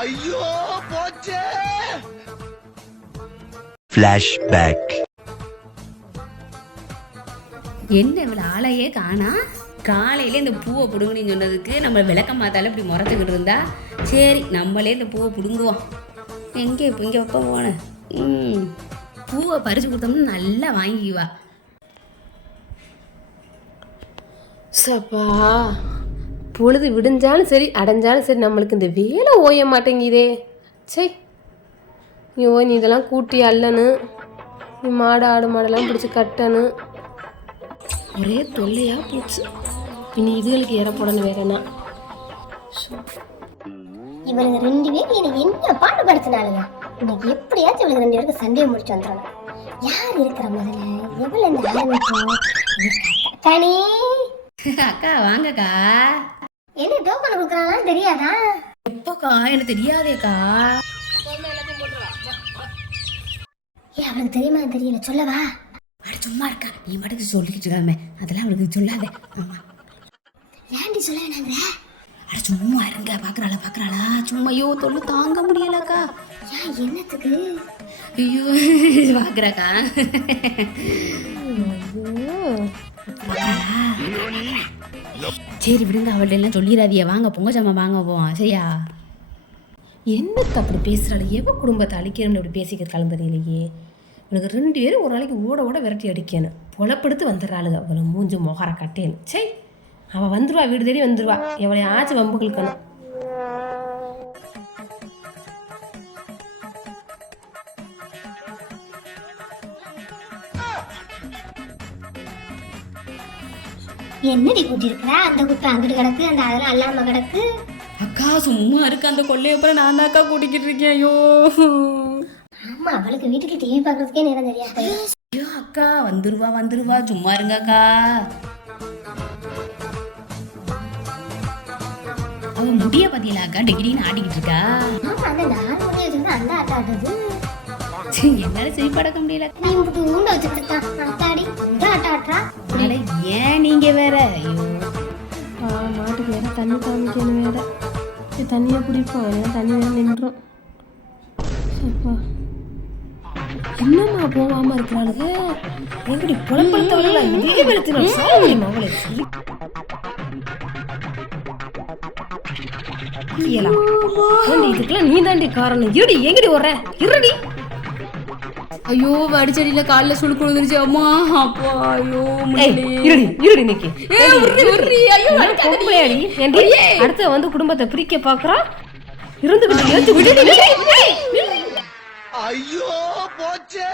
ஐயோ போச்சே. ஃபிளாஷ்பேக். என்ன இவ்வளோ ஆளையே காணா? காலையில இந்த பூவை பிடுங்கன்னு சொன்னதுக்கு நம்ம விளக்க மாத்தால இப்படி முறைச்சிக்கிட்டு இருந்தா சரி நம்மளே இந்த பூவை பிடுங்குவோம். எங்கே இப்போ இங்கே வைப்ப போனேன். பூவை பறித்து கொடுத்தோம்னா நல்லா வாங்கிக்குவா. சப்பா பொழுது விடிஞ்சாலும் சரி அடைஞ்சாலும் சரி நம்மளுக்கு இந்த வேலை ஓய மாட்டேங்குதே. சரி நீ நீ இதெல்லாம் கூட்டி அள்ளனு, நீ மாடு ஆடு மாடெல்லாம் பிடிச்சி கட்டனு, ஒரே தொல்லையாக போச்சு. இனி இதுகளுக்கு ஏறப்படணும் வேறனா. இவளுங்க 2 பேரும் எனக்கு என்ன பாடுபடுத்தினாலுங்க இன்னைக்கு எப்படியாச்சும் இவளுக்கு 2 பேருக்கு சண்டையை முடிச்சு வந்துடணும். யார் இருக்கிற முதல்ல எவ்வளவு இந்த ஆரம்பிக்கும் கனி. அக்கா வாங்கக்கா. என்ன டோக்கன் கொடுக்குறாங்கன்னு தெரியாதா? எப்பக்கா எனக்கு தெரியாதேக்கா. ஏன் அவளுக்கு தெரியுமா தெரியல சொல்லவா? அட சும்மா இருக்கா, நீ மட்டும் சொல்லிக்கிட்டு இருக்காமே அதெல்லாம் அவளுக்கு சொல்லாத. ஆமா ஏன்டி சொல்ல வேணாங்கிற? அட சும்மா இருங்க, பாக்குறாளா சும்மா. ஐயோ தொல்லை தாங்க முடியலக்கா. ஏன் என்னத்துக்கு? ஐயோ பாக்குறாக்கா. சரி விடுங்க, அவள்கிட்ட எல்லாம் சொல்லிடாதிய. வாங்க பொங்கச்சாமா வாங்க போவோம் சரியா? என்னத்தை அப்படி பேசுகிறாள்? எவ குடும்பத்தை அழிக்கணும்னு அப்படி பேசிக்கிறதுக்காலும் தெரியலையே. இவனுக்கு 2 பேரும் ஒரு நாளைக்கு ஓட ஓட விரட்டி அடிக்கணும். பொழப்படுத்து வந்துடுறாளுங்க. அவளை மூஞ்சி மொகர கட்டேன்னு. சரி அவள் வந்துடுவா, வீடு தேடி வந்துடுவா. எவளை ஆச்சு வம்புகளுக்கணும். என்னடி கூட்டி இருக்கிறா? அந்த குப்பை அங்கிட்டு கிடக்கு, அந்த அதெல்லாம் அல்லாம கிடக்கு. அக்கா சும்மா இருக்கு, அந்த கொள்ளையப்புறம் நான் தான் அக்கா கூட்டிக்கிட்டு இருக்கேன். ஐயோ ஆமா அவளுக்கு வீட்டுக்கு டிவி பார்க்கறதுக்கே நேரம் தெரியாது. ஐயோ அக்கா வந்துருவா சும்மா இருங்க அக்கா. அவ முடிய பாத்தீங்களா அக்கா, டிகிரின்னு ஆடிக்கிட்டு இருக்கா. ஆமா அந்த 4 மணி வச்சுக்கிட்டு அந்த ஆட்டம் ஆடுறது. என்னால சிரிப்படக்க முடியல. நீ இப்படி ஊண்ட வச்சுக்கிட்டு ஆட்டாடி இந்த ஆட்டம் ஆட்டுறா. ஏன் நீங்க வேற? ஐயோ மாட்டுக்கு வேற தண்ணி காமிக்கணும் வேற. தண்ணியை குடிப்போம், ஏன்னா தண்ணி வேற நின்றும். என்னம்மா போகாம இருக்கிறாளுங்க? எப்படி புலப்படுத்தவளா? இதே வெளுத்தினா சாக முடியுமா அவளை? இதுக்கெல்லாம் நீ தாண்டி காரணம். இருடி எங்கடி வர்ற? இருடி. ஐயோ வடிச்சடியில காலில் சுழு கொடுத்துருச்சு அம்மா. அப்பா ஐயோ இருடி நிக்கி. அடுத்த வந்து குடும்பத்தை பிரிக்க பாக்குறா. இருந்துகிட்டு ஐயோ போச்சே.